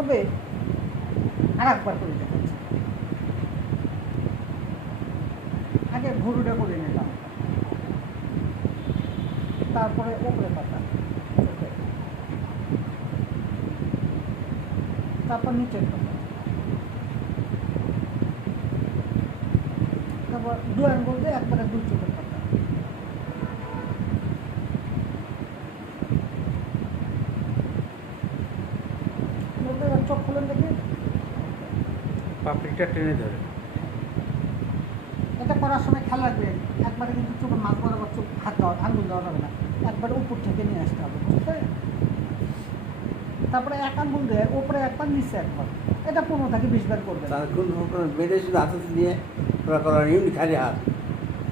হবে? আর একবার করে দেখাচ্ছি। আগে ঘুরুটা করে নিলাম। তারপরে ওপরে পাতা। তারপর নিচের পাতা। তারপর দু আঙ্গুল দিয়ে একবারে দুই চোখের পাতা বলতে এবার চোখ খুলেন দেখি। পাপড়িটা টেনে ধরে। এটা করার সময় খেয়াল রাখবেন একবারে কিন্তু চোখের মাছ বরাবর চোখ হাত দেওয়া আঙ্গুল দেওয়া যাবে না। একবারে উপর থেকে নিয়ে আসতে হবে বুঝতে তারপরে এক আঙ্গুল দিয়ে উপরে একবার নিচে একবার এটা পনেরো থেকে বিশ বার করবেন। তার কোন মেডিসিন হাতে দিয়ে করার এমনি খালি হাত?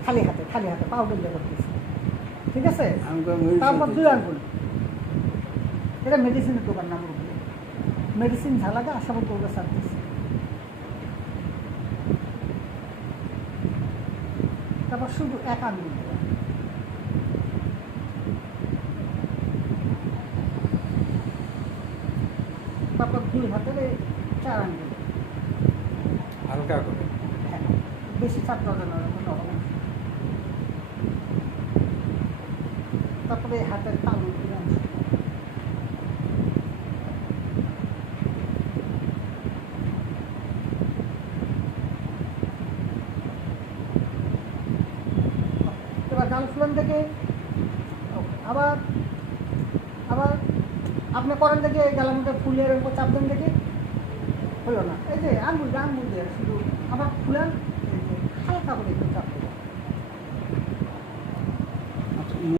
খালি হাতে খালি হাতে পাউডার দিয়ে করতেছি। ঠিক আছে? আমি তারপর দুই। আঙ্গুল। এটা মেডিসিনের দোকান নাম মেডিসিন ঝালাকা আশাবাদ করবে সার্ভিস তারপর শুধু এক আঙ্গুল তারপর দুই হাতের চার আঙ্গুল হালকা করে? হ্যাঁ বেশি চাপ দেওয়া যাবে না। তারপরে হাতের এই অংশ এবার গান ফুলান থেকে আবার আবার আপনি করেন দেখে, গেলাম ফুলের উপর চাপ দেন দেখে। হলো না। এই যে আঙ্গুল আঙ্গুল দিয়ে শুধু। আবার ফুলান